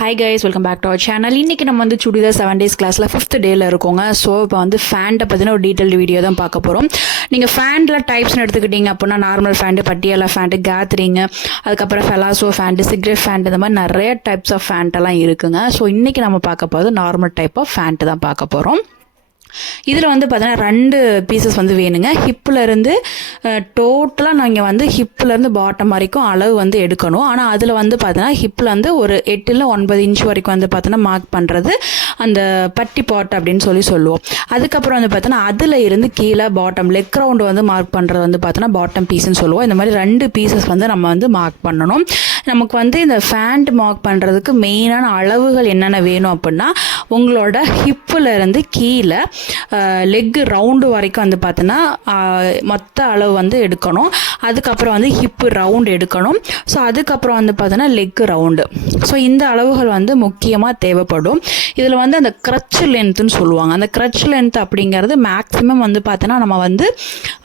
Hi guys, welcome back to our channel. இன்னைக்கு நம்ம வந்து சுடிதார் 7 days கிளாஸ்ல 5th டேல இருக்கோங்க. ஸோ இப்போ வந்து ஃபேண்ட்டை பற்றின ஒரு டீட்டெயில்டு வீடியோ தான் பார்க்க போகிறோம். நீங்கள் ஃபேண்டில் டைப்ஸ்னு எடுத்துக்கிட்டீங்க அப்படின்னா நார்மல் ஃபேண்ட்டு, பட்டியாலா ஃபேண்ட்டு, கேத்ரிங்கு, அதுக்கப்புறம் ஃபெலாசோ ஃபேண்ட்டு, சிக்ரெட் ஃபேண்ட், இந்த மாதிரி நிறைய டைப்ஸ் ஆஃப் ஃபேண்ட்டெல்லாம் இருக்குங்க. ஸோ இன்றைக்கி நம்ம பார்க்க போகிறது நார்மல் டைப் ஆஃப் ஃபேண்ட்டு தான் பார்க்க போகிறோம். இதில் வந்து பார்த்தீங்கன்னா 2 பீசஸ் வந்து வேணுங்க. ஹிப்பிலேருந்து டோட்டலாக நீங்கள் வந்து ஹிப்பிலேருந்து பாட்டம் வரைக்கும் அளவு வந்து எடுக்கணும். ஆனால் அதில் வந்து பார்த்தீங்கன்னா ஹிப்பில் வந்து ஒரு 8 இல்லை 9 இன்ச் வரைக்கும் வந்து பார்த்தீங்கன்னா மார்க் பண்ணுறது அந்த பட்டி பாட் அப்படின்னு சொல்லுவோம். அதுக்கப்புறம் வந்து பார்த்தீங்கன்னா அதில் இருந்து கீழே பாட்டம் லெக் ரவுண்டு வந்து மார்க் பண்ணுறது வந்து பார்த்தீங்கன்னா பாட்டம் பீஸ்ன்னு சொல்லுவோம். இந்த மாதிரி 2 பீசஸ் வந்து நம்ம வந்து மார்க் பண்ணணும். நமக்கு வந்து இந்த ஃபேண்ட் மார்க் பண்ணுறதுக்கு மெயினான அளவுகள் என்னென்ன வேணும் அப்படின்னா உங்களோட ஹிப்பில் இருந்து கீழே லெக் ரவுண்டு வரைக்கும் வந்து பார்த்தீங்கன்னா மொத்த அளவு வந்து எடுக்கணும். அதுக்கப்புறம் வந்து ஹிப்பு ரவுண்டு எடுக்கணும். ஸோ அதுக்கப்புறம் வந்து பார்த்தீங்கன்னா லெக் ரவுண்டு. ஸோ இந்த அளவுகள் வந்து முக்கியமாக தேவைப்படும். இதில் வந்து அந்த க்ரட்ச் லென்த்துன்னு சொல்லுவாங்க. அந்த க்ரட்ச் லென்த் அப்படிங்கிறது மேக்ஸிமம் வந்து பார்த்தோன்னா நம்ம வந்து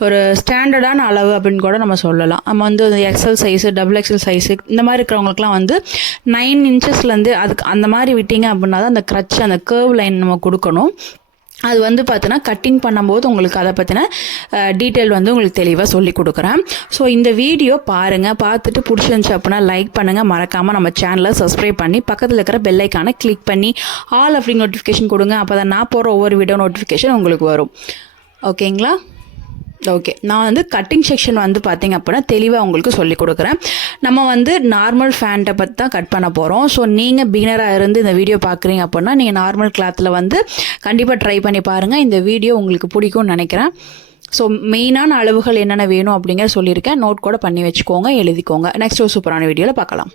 ஒரு ஸ்டாண்டர்டான அளவு அப்படின்னு கூட நம்ம சொல்லலாம். நம்ம வந்து XL size, double XL size இந்த மாதிரி இருக்கிறவங்களுக்குலாம் வந்து 9 இன்ச்சஸ்லேருந்து அதுக்கு அந்த மாதிரி விட்டீங்க அப்படின்னா தான் அந்த க்ரட்ச், அந்த கர்வ் லைன் நம்ம கொடுக்கணும். அது வந்து பார்த்தோன்னா கட்டிங் பண்ணும்போது உங்களுக்கு அதை பற்றின டீட்டெயில் வந்து உங்களுக்கு தெளிவாக சொல்லி கொடுக்குறேன். ஸோ இந்த வீடியோ பாருங்கள், பார்த்துட்டு பிடிச்சிருந்துச்சி அப்படின்னா லைக் பண்ணுங்கள், மறக்காமல் நம்ம சேனலை சப்ஸ்கிரைப் பண்ணி பக்கத்தில் இருக்கிற பெல் ஐக்கானை கிளிக் பண்ணி ஆல் அப்படி நோட்டிஃபிகேஷன் கொடுங்க. அப்போ தான் நான் போகிற ஒவ்வொரு வீடியோ நோட்டிஃபிகேஷன் உங்களுக்கு வரும். ஓகேங்களா? ஓகே, நான் வந்து கட்டிங் செக்ஷன் வந்து பார்த்திங்க அப்படின்னா தெளிவாக உங்களுக்கு சொல்லி கொடுக்குறேன். நம்ம வந்து நார்மல் ஃபேண்ட்டை பற்றி தான் கட் பண்ண போகிறோம். ஸோ நீங்கள் பிகினராக இருந்து இந்த வீடியோ பார்க்குறீங்க அப்படின்னா நீங்கள் நார்மல் கிளாத்தில் வந்து கண்டிப்பாக ட்ரை பண்ணி பாருங்கள். இந்த வீடியோ உங்களுக்கு பிடிக்கும்னு நினைக்கிறேன். ஸோ மெயினான அளவுகள் என்னென்ன வேணும் அப்படிங்கிற சொல்லியிருக்கேன். நோட் கூட பண்ணி வச்சுக்கோங்க, எழுதிக்கோங்க. நெக்ஸ்ட் ஒரு சூப்பரான வீடியோவில் பார்க்கலாம்.